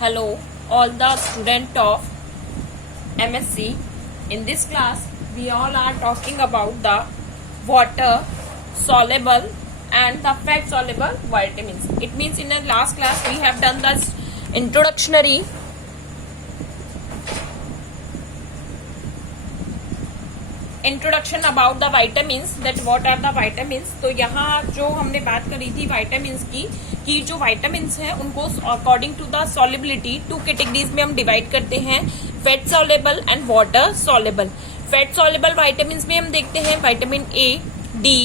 Hello, all the student of MSc. In this class, we all are talking about the water soluble and the fat soluble vitamins. It means in the last class we have done the introduction about the vitamins, that what are the vitamins. तो यहाँ जो हमने बात करी थी vitamins की, कि जो वाइटामिन्स हैं उनको according to the solubility two categories में हम डिवाइड करते हैं, fat soluble and water soluble. Fat soluble vitamins में हम देखते हैं vitamin A, D,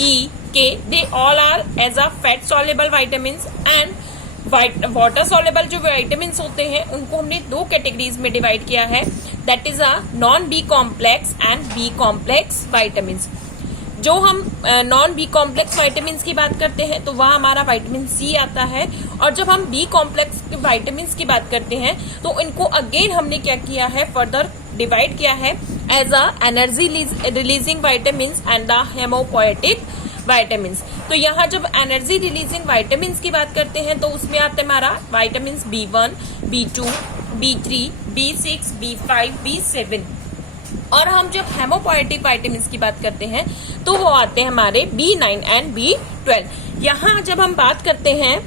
E, K, they all are as a fat soluble vitamins. And water soluble जो vitamins होते हैं उनको हमने दो कैटेगरीज में डिवाइड किया है, that is a non B complex and B complex vitamins. जो हम नॉन बी कॉम्प्लेक्स वाइटामिन्स की बात करते हैं तो वह हमारा विटामिन सी आता है. और जब हम बी कॉम्प्लेक्स वाइटामिन्स की बात करते हैं तो इनको अगेन हमने क्या किया है, फर्दर डिवाइड किया है as a energy releasing vitamins and the haemopoietic vitamins. तो यहाँ जब एनर्जी रिलीजिंग वाइटामिन्स की बात करते हैं तो उसमें आता है हमारा vitamins B1, B2, B3, B6, B5, B7. और हम जब हेमोपोएटिक वाइटामिन्स की बात करते हैं तो वो आते हैं हमारे B9 एंड B12. यहाँ जब हम बात करते हैं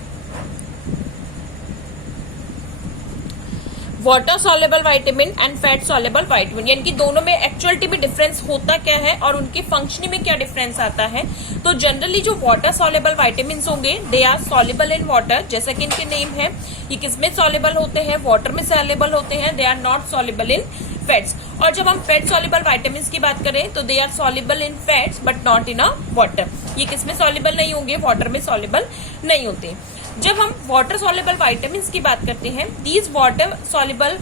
water soluble vitamin and fat soluble vitamin, यानी कि दोनों में एक्चुअलिटी में डिफरेंस होता क्या है और उनके फंक्शनिंग में क्या डिफरेंस आता है. तो जनरली जो वाटर सॉल्युबल वाइटामिन होंगे they are soluble in water, जैसा कि इनके नेम है. ये किसमें सॉल्युबल होते हैं, वाटर में सॉल्युबल होते हैं. They are not soluble in fats. और जब हम फैट सॉल्युबल वाइटामिन की बात करें तो they are soluble in fats but not in a water. ये किसमें सॉल्युबल नहीं होंगे, वाटर में सॉल्युबल नहीं होते. जब हम वाटर सॉल्युबल वाइटामिन्स की बात करते हैं, these water soluble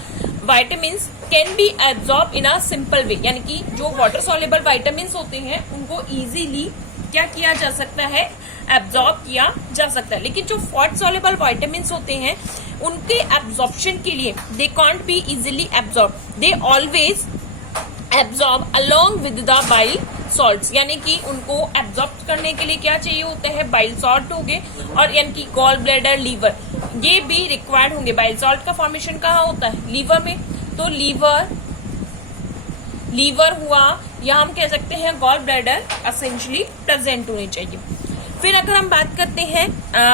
vitamins can be absorb in a simple way, यानी कि जो वाटर सॉल्युबल वाइटामिन्स होते हैं उनको इजीली क्या किया जा सकता है, एब्जॉर्ब किया जा सकता है. लेकिन जो फैट सॉल्युबल वाइटामिन्स होते हैं उनके एब्जॉर्प्शन के लिए they can't be easily absorb, they always absorb along with the bile salts, यानी कि उनको एब्जॉर्ब करने के लिए क्या चाहिए होता है, बाइल सॉल्ट होंगे. और यानी कि गॉल ब्लैडर, लीवर, ये भी रिक्वायर्ड होंगे. बाइल सॉल्ट का फॉर्मेशन कहाँ होता है, लीवर में. तो लीवर हुआ या हम कह सकते हैं गॉल ब्लैडर एसेंशियली प्रेजेंट होनी चाहिए. फिर अगर हम बात करते हैं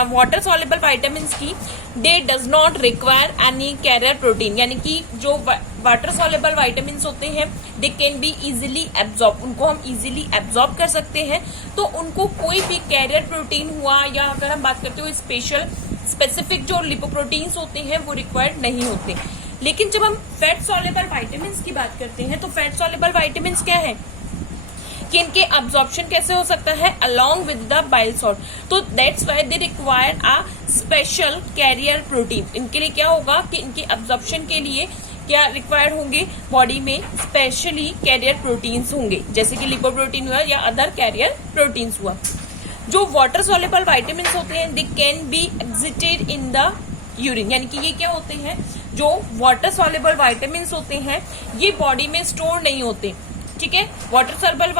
वाटर सॉल्युबल वाइटामिन्स की, दे does not require any carrier protein, यानी कि जो वाटर सॉल्युबल वाइटामिन्स होते हैं दे कैन बी इजीली एब्जॉर्ब, उनको हम इजीली एब्जॉर्ब कर सकते हैं. तो उनको कोई भी कैरियर प्रोटीन हुआ या अगर हम बात करते हो स्पेसिफिक जो लिपोप्रोटीन्स होते हैं वो रिक्वायर्ड नहीं होते. लेकिन जब हम फैट सॉल्युबल वाइटामिन्स की बात करते हैं तो फैट सॉल्युबल वाइटामिन्स क्या है कि इनके अब्जॉर्प्शन कैसे हो सकता है, along with the bile salt. तो that's why they require a special carrier protein. इनके लिए क्या होगा कि इनके अब्जॉर्प्शन के लिए क्या रिक्वायर्ड होंगे, बॉडी में स्पेशली कैरियर प्रोटीन्स होंगे, जैसे कि लिपोप्रोटीन हुआ या अदर कैरियर प्रोटीन्स हुआ. जो वाटर सॉल्युबल वाइटामिन होते हैं दे can B excited in the urine, यानी कि ये क्या होते हैं, जो वाटर सॉल्युबल वाइटामिन होते हैं ये बॉडी में स्टोर नहीं होते. ठीक है, वाटर सॉल्युबल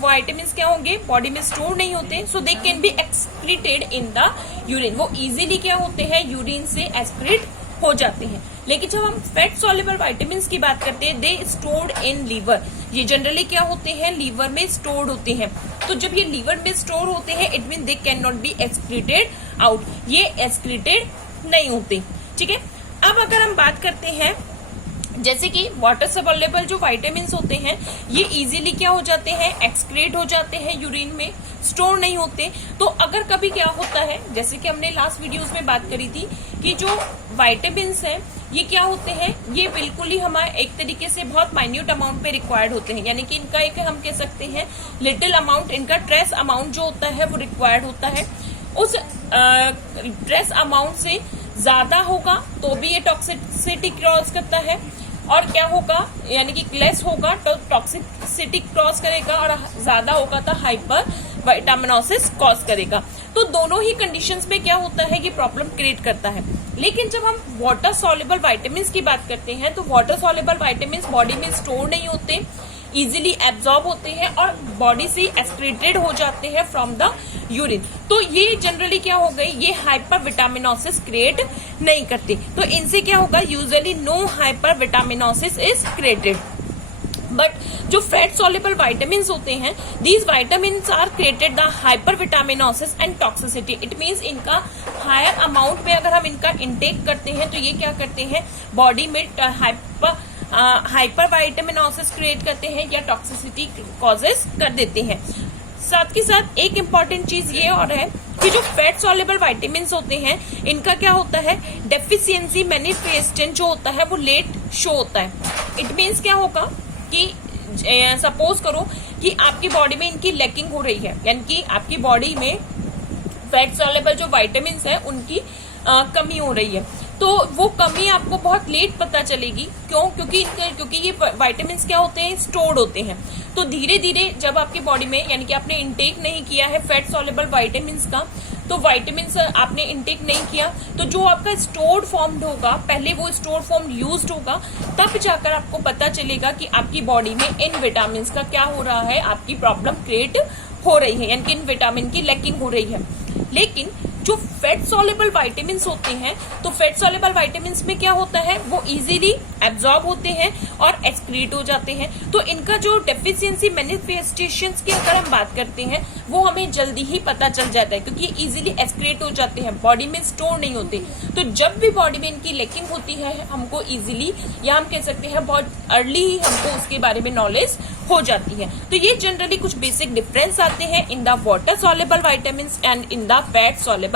वाइटामिन क्या होंगे, बॉडी में स्टोर नहीं होते. So they can be excreted in the urine, वो इजीली क्या होते हैं, यूरिन से एक्सक्रीट हो जाते हैं. लेकिन जब हम फैट सॉल्युबल वाइटामिन की बात करते हैं दे स्टोर्ड इन लीवर, ये जनरली क्या होते हैं, लीवर में स्टोर्ड होते हैं. तो जब ये लीवर में स्टोर होते हैं it mean they can not be excreted out, ये एक्सक्रीटेड नहीं होते. ठीक है, अब अगर हम बात करते हैं जैसे कि वाटर सॉल्युबल जो वाइटामिन होते हैं ये इजीली क्या हो जाते हैं, एक्सक्रीट हो जाते हैं यूरिन में, स्टोर नहीं होते. तो अगर कभी क्या होता है, जैसे कि हमने लास्ट वीडियोस में बात करी थी कि जो वाइटामिन हैं ये क्या होते हैं, ये बिल्कुल ही हमारे एक तरीके से बहुत माइन्यूट अमाउंट पे रिक्वायर्ड होते हैं, यानी कि इनका एक हम कह सकते हैं लिटिल अमाउंट, इनका ट्रेस अमाउंट जो होता है वो रिक्वायर्ड होता है. उस ट्रेस अमाउंट से ज्यादा होगा तो भी ये टॉक्सिसिटी क्रॉस करता है, और क्या होगा यानी कि लेस होगा तो टॉक्सिसिटी क्रॉस करेगा, और ज्यादा होगा तो हाइपर विटामिनोसिस कॉज करेगा. तो दोनों ही कंडीशंस में क्या होता है, ये प्रॉब्लम क्रिएट करता है. लेकिन जब हम वाटर सॉल्युबल वाइटामिन की बात करते हैं तो वाटर सॉल्युबल वाइटामिन बॉडी में स्टोर नहीं होते, इजीली एब्जॉर्ब होते हैं और बॉडी से एक्सक्रीटेड हो जाते हैं फ्रॉम द यूरिन। तो ये जनरली क्या हो गई, ये हाइपर विटामिनोसिस क्रिएट नहीं करते। तो इनसे क्या होगा, usually no hyper vitaminosis is created. But जो फैट सॉल्युबल वाइटामिन होते हैं, these vitamin are created the hyper vitaminosis and toxicity. It means इनका हायर अमाउंट में अगर हम इनका इंटेक करते हैं तो ये क्या करते हैं, बॉडी में हाइपर वाइटामिनोसिस क्रिएट करते हैं या टॉक्सिसिटी कॉजेस कर देते हैं। साथ के साथ एक इम्पॉर्टेंट चीज ये और है कि जो फैट सॉल्युबल वाइटामिन होते हैं, इनका क्या होता है, डेफिशिएंसी मैनिफेस्टेशन जो होता है वो लेट शो होता है। इट मीन्स क्या होगा कि सपोज करो कि आपकी बॉडी में इनकी लैकिंग हो रही है, यानी कि आपकी बॉडी में फैट सॉल्युबल जो वाइटामिन है उनकी कमी हो रही है, तो वो कमी आपको बहुत लेट पता चलेगी। क्यों? क्योंकि ये वाइटामिन क्या होते हैं, स्टोर्ड होते हैं। तो धीरे धीरे जब आपकी बॉडी में, यानी कि आपने इंटेक नहीं किया है फैट सॉल्युबल वाइटामिन का, तो वाइटामिन आपने इंटेक नहीं किया, तो जो आपका स्टोर्ड फॉर्म होगा, पहले वो स्टोर्ड फॉर्म यूज्ड होगा, तब जाकर आपको पता चलेगा कि आपकी बॉडी में इन विटामिन का क्या हो रहा है, आपकी प्रॉब्लम क्रिएट हो रही है, यानी कि इन विटामिन की लैकिंग हो रही है। लेकिन जो फैट सॉल्युबल वाइटामिन होते हैं, तो फैट सॉल्युबल वाइटामिन में क्या होता है, वो इजीली एब्जॉर्ब होते हैं और एक्सक्रीट हो जाते हैं। तो इनका जो डेफिशिएंसी मैनिफेस्टेशंस की अगर हम बात करते हैं, वो हमें जल्दी ही पता चल जाता है, क्योंकि ये इजीली एक्सक्रीट हो जाते हैं, बॉडी में स्टोर नहीं होते। तो जब भी बॉडी में इनकी लैकिंग होती है, हमको इजीली, या हम कह सकते हैं बहुत अर्ली ही हमको उसके बारे में नॉलेज हो जाती है। तो ये जनरली कुछ बेसिक डिफरेंस आते हैं in the water soluble vitamin and in the fat soluble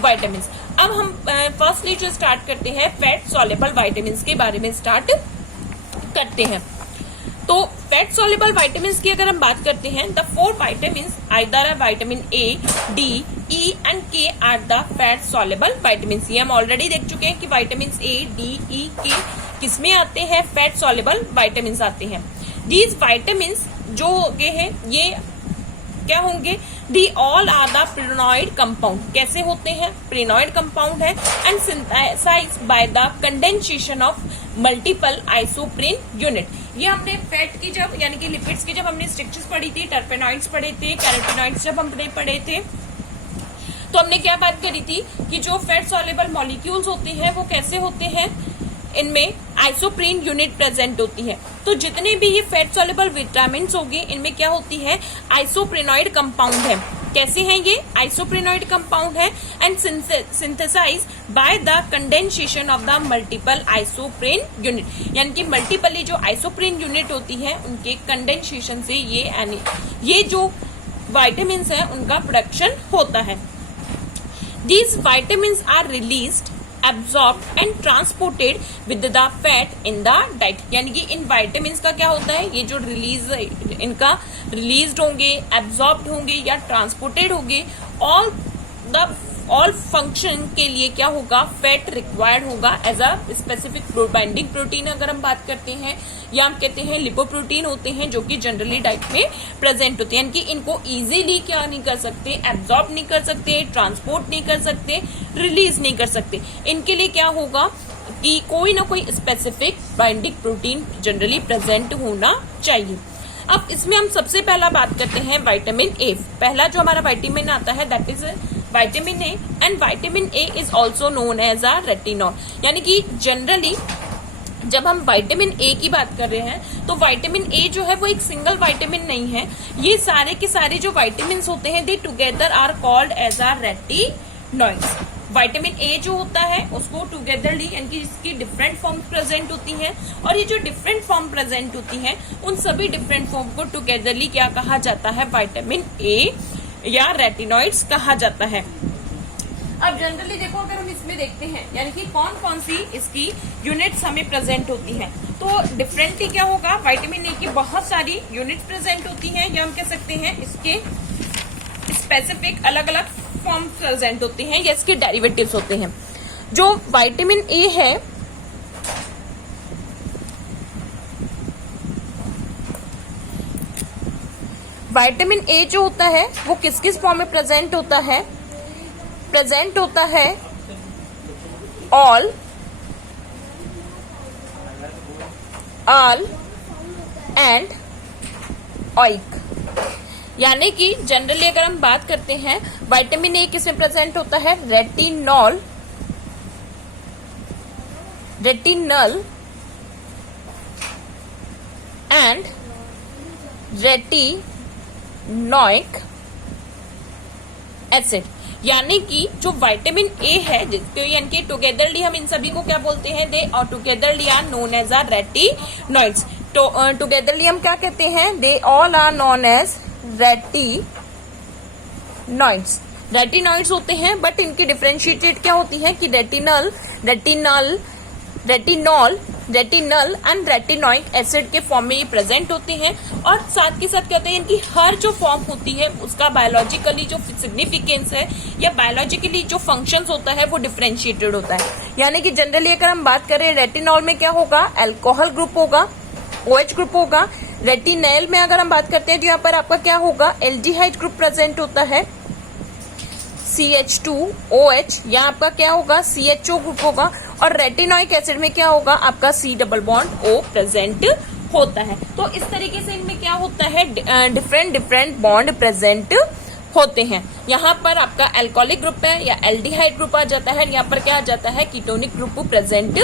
vitamin. अब हम फर्स्टली जो स्टार्ट करते हैं फैट सॉल्युबल वाइटामिन के बारे में स्टार्ट करते हैं। तो फैट सॉल्युबल वाइटामिन की अगर हम बात करते हैं, the 4 vitamin either vitamin A, D, E and K are the fat soluble vitamin. ये हम ऑलरेडी देख चुके हैं कि विटामिन ए, डी, ई, के किसमें आते हैं, फैट सॉल्युबल वाइटामिन आते हैं। दीज वाइटामिन जो हैं ये क्या होंगे, the all are the prenoid compound. कैसे होते हैं, प्रेनॉइड कंपाउंड है and synthesised by the condensation of multiple isoprene unit. ये हमने फैट की जब, यानी कि लिपिड्स की जब हमने स्ट्रक्चर्स पढ़ी थी, टर्पेनॉइड्स पढ़े थे, कैरोटीनॉइड्स जब हमने पढ़े थे, तो हमने क्या बात करी थी कि जो फैट सॉल्युबल मॉलिक्यूल्स होते हैं वो कैसे होते हैं, इनमें आइसोप्रीन यूनिट प्रेजेंट होती है। तो जितने भी ये फैट सॉल्युबल विटामिन होंगे, इनमें क्या होती है, आइसोप्रेनॉइड कंपाउंड है। कैसे हैं ये, आइसोप्रेनॉइड कंपाउंड है and synthesise by the condensation of the multiple isoprene unit, यानी कि मल्टीपल जो आइसोप्रेन यूनिट होती है उनके कंडेंसेशन से ये जो वाइटामिन है उनका प्रोडक्शन होता है। These vitamin are released, absorb and transported with the fat in the diet, यानी कि इन वाइटामिन का क्या होता है, ये जो इनका रिलीज होंगे, एब्जॉर्ब होंगे या ट्रांसपोर्टेड होंगे, ऑल फंक्शन के लिए क्या होगा, फैट रिक्वायर्ड होगा as a specific binding protein अगर हम बात करते हैं, या हम कहते हैं लिपोप्रोटीन होते हैं जो कि जनरली डाइट में प्रेजेंट होते हैं, यानी कि इनको इजीली क्या नहीं कर सकते, एब्जॉर्ब नहीं कर सकते, ट्रांसपोर्ट नहीं कर सकते, रिलीज नहीं कर सकते। इनके लिए क्या होगा कि कोई ना कोई specific binding protein generally present होना चाहिए। अब इसमें हम सबसे पहला बात करते हैं विटामिन ए। पहला जो हमारा विटामिन आता है that is vitamin A, and vitamin A is also known as a retinol, यानी कि जनरली जब हम विटामिन ए की बात कर रहे हैं तो विटामिन ए जो है वो एक सिंगल विटामिन नहीं है, ये सारे के सारे जो विटामिन होते हैं they together are called as a retinoids. Vitamin A जो होता है उसको टुगेदरली, यानी कि इसकी डिफरेंट फॉर्म प्रेजेंट होती हैं, और ये जो डिफरेंट फॉर्म प्रेजेंट होती हैं उन सभी डिफरेंट फॉर्म को टुगेदरली क्या कहा जाता है, विटामिन ए या रेटिनॉइड्स कहा जाता है। अब जनरली देखो अगर हम इसमें देखते हैं, यानी कि कौन कौन सी इसकी यूनिट्स हमें प्रेजेंट होती हैं, तो डिफरेंटली क्या होगा, विटामिन ए की बहुत सारी यूनिट्स प्रेजेंट होती हैं, या हम कह सकते हैं इसके स्पेसिफिक अलग अलग फॉर्म प्रेजेंट होते हैं या इसके डेरिवेटिव्स होते हैं। जो विटामिन ए है विटामिन ए जो होता है वो किस किस फॉर्म में प्रेजेंट होता है, प्रेजेंट होता है ऑल एंड ऑइक। यानी कि जनरली अगर हम बात करते हैं विटामिन ए किसमें प्रेजेंट होता है, retinol, retinal and retinoic acid. यानी कि जो विटामिन ए है यानी कि टुगेदरली हम इन सभी को क्या बोलते हैं, they all togetherly are known as are retinoids. Togetherly हम क्या कहते हैं, they all are known as retinoids. Retinoids होते हैं बट इनकी डिफरेंशिएटेड क्या होती है कि retinol, retinal and retinoic acid के फॉर्म में ये प्रेजेंट होते हैं। और साथ के साथ कहते हैं इनकी हर जो फॉर्म होती है उसका बायोलॉजिकली जो सिग्निफिकेंस है या बायोलॉजिकली जो फंक्शंस होता है वो डिफरेंशिएटेड होता है। यानी कि जनरली अगर हम बात करें रेटिनॉल में क्या होगा, अल्कोहल ग्रुप होगा, OH ग्रुप होगा। रेटिनल में अगर हम बात करते हैं तो यहाँ पर आपका क्या होगा, एल्डिहाइड ग्रुप प्रेजेंट होता है, CH2OH, यहाँ आपका क्या होगा, CHO ग्रुप होगा। और रेटिनोइक एसिड में क्या होगा, आपका C double bond O present होता है। तो इस तरीके से इनमें क्या होता है, डिफरेंट बॉन्ड प्रेजेंट होते हैं। यहाँ पर आपका अल्कोहलिक ग्रुप है या एल्डिहाइड ग्रुप आ जाता है, यहाँ पर क्या आ जाता है, कीटोनिक ग्रुप प्रेजेंट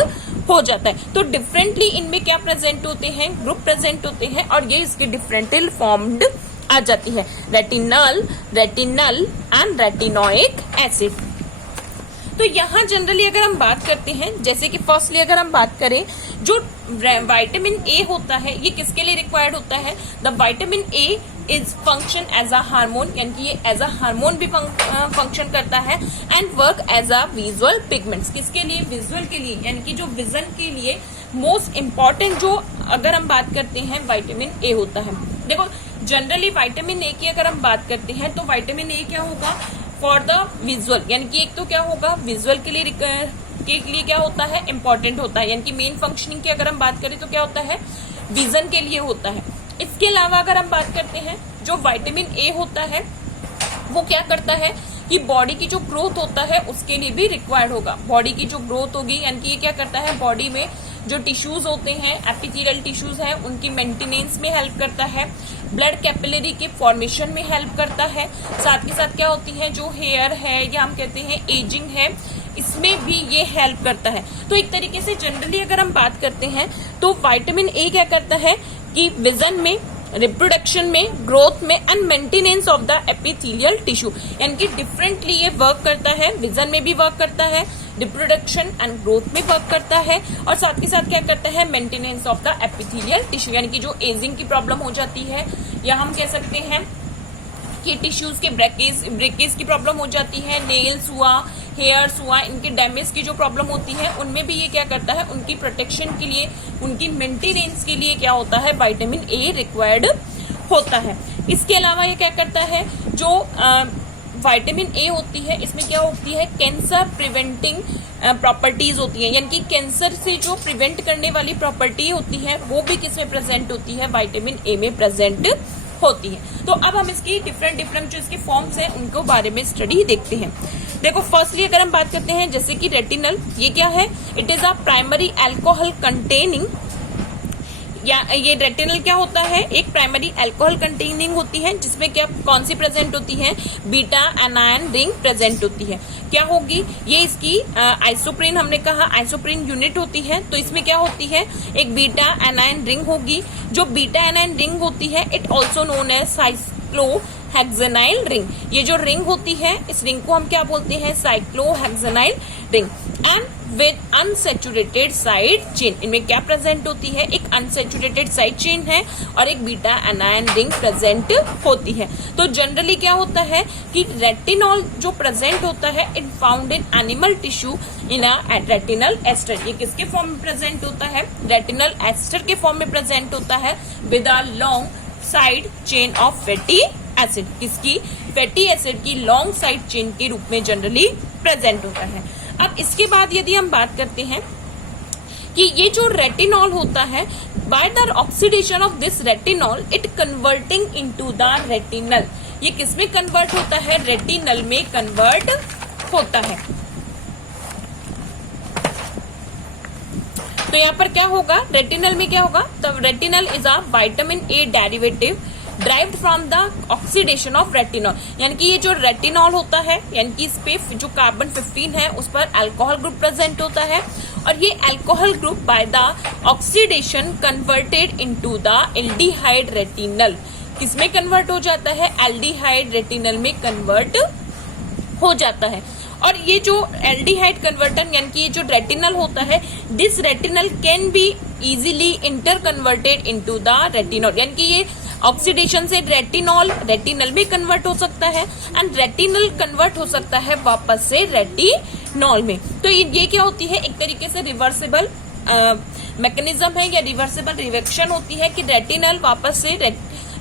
हो जाता है। तो डिफरेंटली इनमें क्या प्रेजेंट होते हैं, ग्रुप प्रेजेंट होते हैं और ये इसके डिफरेंटली फॉर्म्ड आ जाती है, रेटिनल एंड रेटिनोइक एसिड। तो यहाँ जनरली अगर हम बात करते हैं, जैसे कि फर्स्टली अगर हम बात करें जो विटामिन ए होता है ये किसके लिए रिक्वायर्ड होता है, the vitamin A is function as a hormone, यानी कि ये एज अ हार्मोन भी फंक्शन करता है and work as a visual pigments. किसके लिए, विजुअल के लिए, यानी कि जो विजन के लिए मोस्ट इम्पॉर्टेंट जो अगर हम बात करते हैं विटामिन ए होता है। देखो जनरली विटामिन ए की अगर हम बात करते हैं तो विटामिन ए क्या होगा, फॉर द विजुअल, यानी कि एक तो क्या होगा विजुअल के लिए क्या होता है, इंपॉर्टेंट होता है, यानी कि मेन फंक्शनिंग की अगर हम बात करें तो क्या होता है, विजन के लिए होता है। इसके अलावा अगर हम बात करते हैं जो विटामिन ए होता है वो क्या करता है कि बॉडी की जो ग्रोथ होता है उसके लिए भी रिक्वायर्ड होगा। बॉडी की जो ग्रोथ होगी यानी कि ये क्या करता है, बॉडी में जो टिश्यूज होते हैं, एपिथेलियल टिश्यूज हैं, उनकी मेंटेनेंस में हेल्प करता है, ब्लड कैपिलरी के फॉर्मेशन में हेल्प करता है। साथ के साथ क्या होती है, जो हेयर है या हम कहते हैं एजिंग है, इसमें भी ये हेल्प करता है। तो एक तरीके से जनरली अगर हम बात करते हैं तो विटामिन ए क्या करता है कि विजन में, रिप्रोडक्शन में, ग्रोथ में and maintenance of the epithelial tissue, यानी कि डिफरेंटली ये वर्क करता है। विजन में भी वर्क करता है, रिप्रोडक्शन एंड ग्रोथ में वर्क करता है और साथ के साथ क्या करता है, maintenance of the epithelial tissue, यानी कि जो एजिंग की प्रॉब्लम हो जाती है या हम कह सकते हैं कि टिश्यूज के ब्रेकेज की प्रॉब्लम हो जाती है, नेल्स हुआ, हेयर्स हुआ, इनके डैमेज की जो प्रॉब्लम होती है उनमें भी ये क्या करता है, उनकी प्रोटेक्शन के लिए, उनकी मेंटेनेंस के लिए क्या होता है, विटामिन ए रिक्वायर्ड होता है। इसके अलावा ये क्या करता है, जो विटामिन ए होती है इसमें क्या होती है, कैंसर प्रिवेंटिंग प्रॉपर्टीज होती है, यानी कि कैंसर से जो प्रिवेंट करने वाली प्रॉपर्टी होती है वो भी किसमें प्रेजेंट होती है, विटामिन ए में प्रेजेंट होती है। तो अब हम इसकी डिफरेंट जो इसके फॉर्म्स हैं उनको बारे में स्टडी देखते हैं। देखो फर्स्टली अगर हम बात करते हैं जैसे कि रेटिनल, ये क्या है, it is a primary alcohol containing, या ये रेटिनल क्या होता है, एक प्राइमरी अल्कोहल कंटेनिंग होती है जिसमें क्या कौन सी प्रेजेंट होती है, बीटा एनायन रिंग प्रेजेंट होती है। क्या होगी ये, इसकी आइसोप्रीन, हमने कहा आइसोप्रीन यूनिट होती है, तो इसमें क्या होती है, एक बीटा एनायन रिंग होगी। जो बीटा एनायन रिंग होती है it also known as cyclohexenyl ring. ये जो रिंग होती है इस रिंग को हम क्या बोलते हैं, cyclohexenyl ring. And with unsaturated side chain, इनमें क्या प्रेजेंट होती है, एक अनसेचुरेटेड साइड चेन है और एक बीटा एनायन रिंग प्रेजेंट होती है। तो जनरली क्या होता है कि रेटिनॉल जो प्रेजेंट होता है it found in animal tissue in a retinal ester. ये किसके फॉर्म में प्रेजेंट होता है, रेटिनल एस्टर के फॉर्म में प्रेजेंट होता है with a long side chain of fatty acid. किसकी, फैटी एसिड की लॉन्ग साइड चेन के रूप में जनरली प्रेजेंट होता है। अब इसके बाद यदि हम बात करते हैं कि ये जो रेटिनॉल होता है, by the oxidation of this retinol it converting into the retinal, ये किसमें कन्वर्ट होता है, रेटिनल में कन्वर्ट होता है। तो यहाँ पर क्या होगा, रेटिनल में क्या होगा, the retinal is a vitamin A derivative derived from the oxidation of retinol, यानी कि ये जो रेटिनॉल होता है, यानी कि इस पे जो कार्बन 15 है उस पर अल्कोहल ग्रुप प्रेजेंट होता है, और ये alcohol group by the oxidation converted into the aldehyde retinal, किसमें कन्वर्ट हो जाता है, एल्डिहाइड रेटिनल में कन्वर्ट हो जाता है। और ये जो एल्डिहाइड कन्वर्टन यानी कि ये जो रेटिनल होता है, this retinal can be easily inter converted into the retinol, यानी कि ये ऑक्सीडेशन से रेटिनॉल रेटिनल में कन्वर्ट हो सकता है, एंड रेटिनल कन्वर्ट हो सकता है वापस से रेटिनॉल में। तो ये क्या होती है, एक तरीके से रिवर्सिबल मैकेनिज्म है या रिवर्सिबल रिएक्शन होती है कि रेटिनल वापस से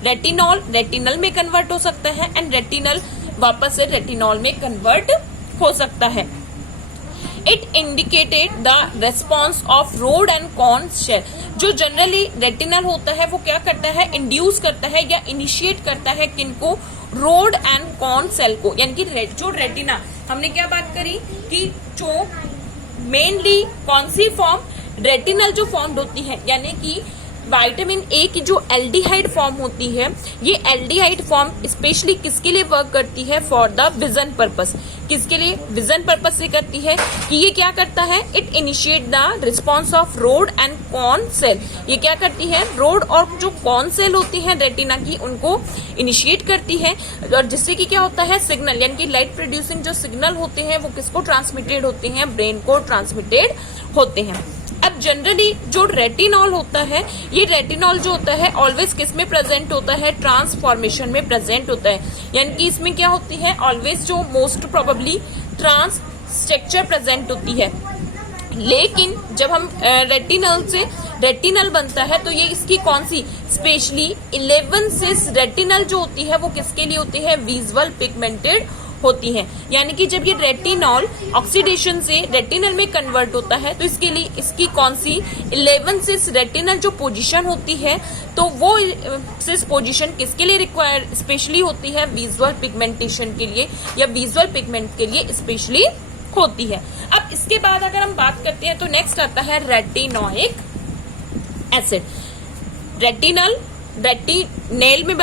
रेटिनॉल रेटिनल में कन्वर्ट हो सकता है, एंड रेटिनल वापस से रेटिनॉल में कन्वर्ट हो सकता है। It indicated the response of rod and cone cell, जो जनरली रेटिनल होता है वो क्या करता है, इंड्यूस करता है या इनिशिएट करता है किनको, रोड एंड कॉन सेल को, यानी कि जो रेटिना, हमने क्या बात करी कि जो मेनली कौन सी फॉर्म, रेटिनल जो फॉर्म होती है, यानी कि विटामिन ए की जो एल्डिहाइड फॉर्म होती है, ये एल्डिहाइड फॉर्म स्पेशली किसके लिए वर्क करती है, फॉर द विजन पर्पस, किसके लिए, विजन पर्पस से करती है कि ये क्या करता है, it initiate the response of rod and cone cell, ये क्या करती है, रोड और जो कॉन सेल होती है रेटिना की उनको इनिशिएट करती है, और जिससे कि क्या होता है, सिग्नल यानी कि लाइट प्रोड्यूसिंग जो सिग्नल होते हैं वो किसको ट्रांसमिटेड होते हैं, ब्रेन को ट्रांसमिटेड होते हैं। अब जनरली जो रेटिनॉल होता है, ये रेटिनॉल जो होता है ऑलवेज किस में प्रेजेंट होता है, ट्रांसफॉर्मेशन में प्रेजेंट होता है, यानी कि इसमें क्या होती है, ऑलवेज जो most probably trans structure present होती है। लेकिन जब हम रेटिनल से रेटिनल बनता है तो ये इसकी कौन सी, स्पेशली 11 सिस रेटिनल जो होती है वो किसके लिए होती है, विजुअल पिगमेंटेड होती है, यानी कि जब ये रेटिनॉल ऑक्सीडेशन से रेटिनल में कन्वर्ट होता है तो इसके लिए इसकी कौन सी 11 सिस रेटिनल जो पोजीशन होती है, तो वो सिस पोजीशन किसके लिए रिक्वायर स्पेशली होती है, विजुअल पिगमेंटेशन के लिए या विजुअल पिगमेंट के लिए स्पेशली होती है। अब इसके बाद अगर हम बात करते हैं तो नेक्स्ट आता है रेटिनोइक एसिड। रेटिनल रेटिनेल में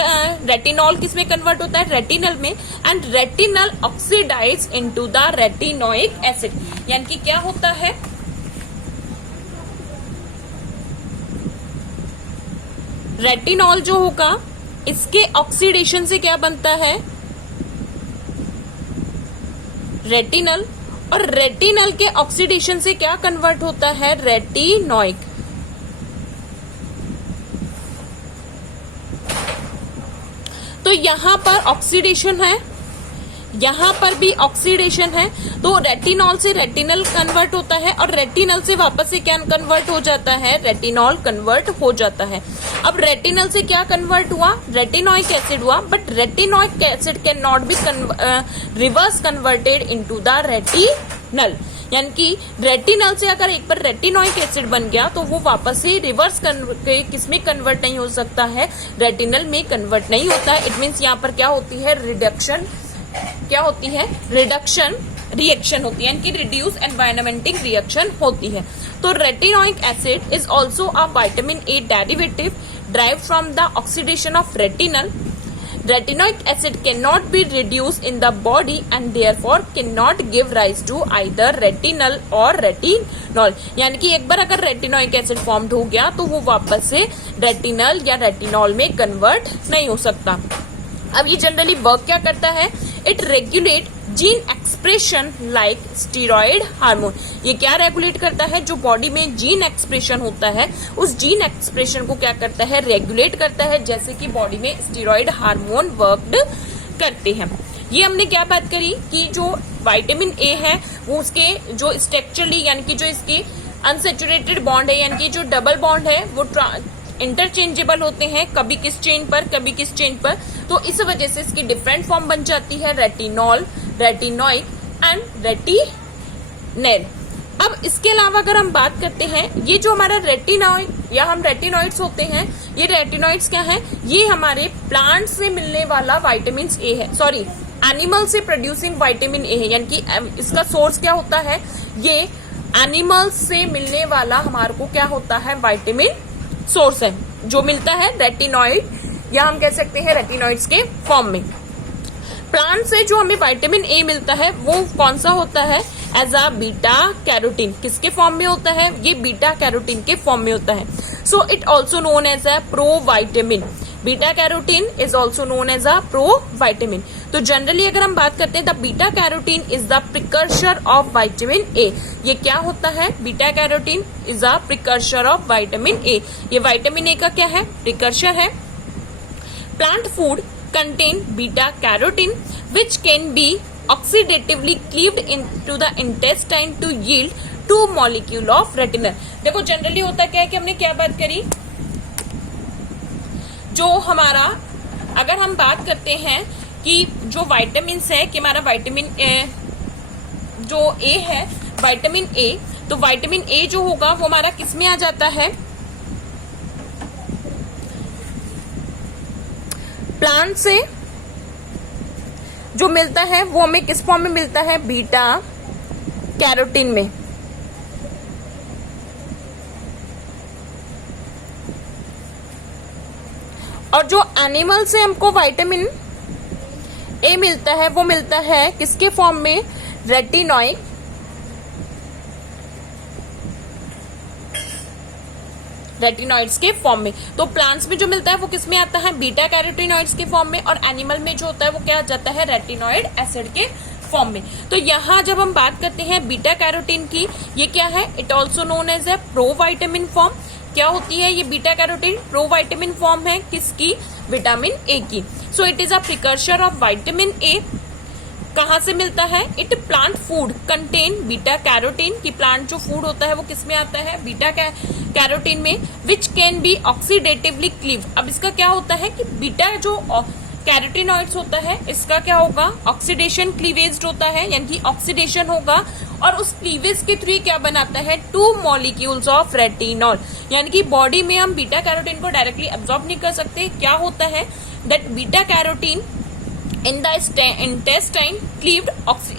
रेटिनॉल किस में कन्वर्ट होता है, रेटिनल में, and retinal oxidize into the retinoic acid, यानी कि क्या होता है, रेटिनॉल जो होगा इसके ऑक्सीडेशन से क्या बनता है, रेटिनल, और रेटिनल के ऑक्सीडेशन से क्या कन्वर्ट होता है, रेटिनोइक। तो यहां पर ऑक्सीडेशन है, यहां पर भी ऑक्सीडेशन है, तो रेटिनॉल से रेटिनल कन्वर्ट होता है और रेटिनल से वापस से क्या कन्वर्ट हो जाता है, रेटिनॉल कन्वर्ट हो जाता है। अब रेटिनल से क्या कन्वर्ट हुआ, रेटिनोइक एसिड हुआ, but retinoic acid can not be reverse converted into the retinal, यानी कि रेटिनल से अगर एक बार रेटिनोइक एसिड बन गया तो वो वापस से रिवर्स किसमें कन्वर्ट नहीं हो सकता है, रेटिनल में कन्वर्ट नहीं होता है। इट मीन्स यहाँ पर क्या होती है, रिडक्शन, क्या होती है, रिडक्शन रिएक्शन होती है, यानी कि रिड्यूस एनवायरमेंटिंग रिएक्शन होती है। तो retinoic acid is also a vitamin A derivative derived from the oxidation of retinal. Retinoic acid cannot be reduced in the body and therefore cannot give rise to either retinal or retinol. यानी कि एक बार अगर retinoic acid formed हो गया तो वो वापस से रेटिनल या रेटिनॉल में कन्वर्ट नहीं हो सकता। अब ये जनरली वर्क क्या करता है, it regulate gene expression like steroid hormone. ये क्या रेगुलेट करता है, जो बॉडी में जीन एक्सप्रेशन होता है उस जीन एक्सप्रेशन को क्या करता है, रेगुलेट करता है, जैसे कि बॉडी में स्टीरॉयड हार्मोन वर्कड करते हैं। ये हमने क्या बात करी कि जो विटामिन ए है वो उसके जो स्ट्रक्चरली यानी कि जो इसके अनसेचुरेटेड बॉन्ड है यानी कि जो डबल बॉन्ड है वो इंटरचेंजेबल होते हैं, कभी किस चेन पर कभी किस चेन पर, तो इस वजह से इसकी डिफरेंट फॉर्म बन जाती है, रेटिनॉल, रेटिनोइक एंड रेटिनेल। अब इसके अलावा अगर हम बात करते हैं, ये जो हमारा रेटिनॉइड या हम रेटिनॉइड्स होते हैं, ये रेटिनॉइड्स क्या है, ये हमारे प्लांट से मिलने वाला विटामिन ए है, सॉरी एनिमल से प्रोड्यूसिंग विटामिन ए है, यानी कि इसका सोर्स क्या होता है, ये एनिमल से मिलने वाला हमारे को क्या होता है, विटामिन सोर्स है जो मिलता है रेटिनॉइड या हम कह सकते हैं रेटिनॉइड्स के फॉर्म में। प्लांट से जो हमें विटामिन ए मिलता है वो कौन सा होता है? As a beta carotene. किसके फॉर्म में होता है? ये बीटा कैरोटीन के फॉर्म में होता है। So it also known as a provitamin. Beta carotene is also known as a provitamin. तो जनरली अगर हम बात करते हैं the beta carotene is the precursor of vitamin A. ये क्या होता है? Beta carotene is a precursor of vitamin A. ये विटामिन ए का क्या है? प्रिकर्सर है। Plant food contain beta carotene which can be oxidatively cleaved into the intestine to yield 2 molecule of retinol। देखो जनरली होता क्या है कि हमने क्या बात करी, जो हमारा अगर हम बात करते हैं कि जो विटामिन है कि हमारा विटामिन जो ए है विटामिन ए, तो विटामिन ए जो होगा वो हमारा किस में आ जाता है? प्लांट से जो मिलता है वो हमें किस फॉर्म में मिलता है? बीटा कैरोटीन में। और जो एनिमल से हमको विटामिन ए मिलता है वो मिलता है किसके फॉर्म में? रेटिनॉइड। रेटिनॉइड्स के फॉर्म में। तो प्लांट्स में जो मिलता है वो किस में आता है? बीटा कैरोटिनॉइड्स के फॉर्म में। और एनिमल में जो होता है वो क्या आ जाता है? रेटिनॉइड एसिड के फॉर्म में। तो यहाँ जब हम बात करते हैं बीटा कैरोटीन की, ये क्या है? It also known as a provitamin form. क्या होती है ये बीटा कैरोटीन? प्रोवाइटामिन फॉर्म है किसकी? विटामिन ए की। So it is a precursor of vitamin ए। कहाँ से मिलता है? It plant food contain beta carotene. की प्लांट जो फूड होता है वो किस में आता है? बीटा कैरोटीन में। Which can be oxidatively cleave. अब इसका क्या होता है कि बीटा जो कैरोटिनॉइड्स होता है इसका क्या होगा? ऑक्सीडेशन क्लीवेज होता है, यानी कि ऑक्सीडेशन होगा। और उस क्लीवेज के थ्रू क्या बनाता है? 2 मॉलिक्यूल्स ऑफ रेटिनॉल। यानी कि बॉडी में हम बीटा कैरोटीन को डायरेक्टली एब्जॉर्ब नहीं कर सकते। क्या होता है? That beta carotene in the intestine cleaved,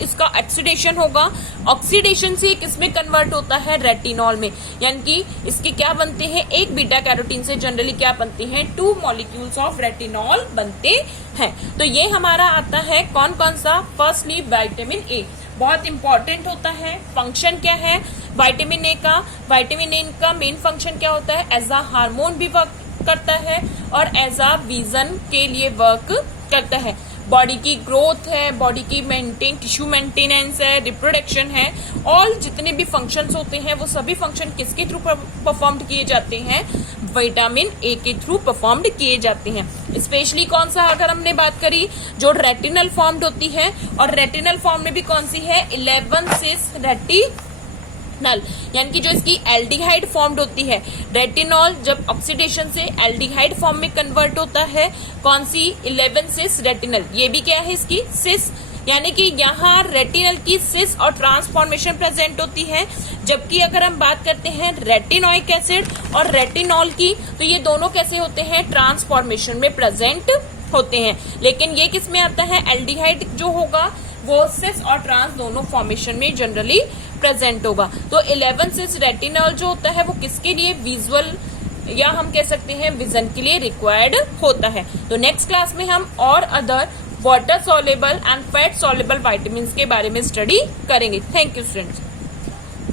इसका ऑक्सीडेशन होगा। ऑक्सीडेशन से किसमें कन्वर्ट होता है? रेटिनॉल में। यानी कि इसके क्या बनते हैं? एक बीटा कैरोटीन से जनरली क्या बनते हैं? 2 मॉलिक्यूल्स ऑफ रेटिनॉल बनते हैं। तो ये हमारा आता है कौन कौन सा? फर्स्टली विटामिन ए, बहुत इंपॉर्टेंट होता है। फंक्शन क्या है विटामिन ए का? विटामिन ए का मेन फंक्शन क्या होता है? एज अ हार्मोन भी वर्क करता है और एज अ विजन के लिए वर्क करता है। बॉडी की ग्रोथ है, बॉडी की टिश्यू मेंटेनेंस है, रिप्रोडक्शन है, ऑल जितने भी फंक्शंस होते हैं वो सभी फंक्शन किसके थ्रू परफॉर्म किए जाते हैं? विटामिन ए के थ्रू परफॉर्म किए जाते हैं। स्पेशली कौन सा अगर हमने बात करी, जो रेटिनल फॉर्म्ड होती है, और रेटिनल फॉर्म में भी कौन सी है? 11 सिस रेटिनल, यानी कि जो इसकी एल्डिहाइड फॉर्म्ड होती है। रेटिनॉल जब ऑक्सीडेशन से एल्डिहाइड फॉर्म में कन्वर्ट होता है, कौन सी? 11 सिस रेटिनल। ये भी क्या है इसकी? सिस, यानी कि यहाँ रेटिनल की सिस और ट्रांसफॉर्मेशन प्रेजेंट होती है। जबकि अगर हम बात करते हैं रेटिनोइक एसिड और रेटिनॉल की, तो ये दोनों कैसे होते हैं? ट्रांसफॉर्मेशन में प्रेजेंट होते हैं। लेकिन ये किस में आता है? एल्डिहाइड जो होगा वो सिस और ट्रांस दोनों फॉर्मेशन में जनरली प्रेजेंट होगा। तो 11 सिस रेटिनॉल जो होता है वो किसके लिए? विजुअल या हम कह सकते हैं विजन के लिए रिक्वायर्ड होता है। तो नेक्स्ट क्लास में हम और other water soluble and fat soluble vitamins के बारे में स्टडी करेंगे। Thank you students.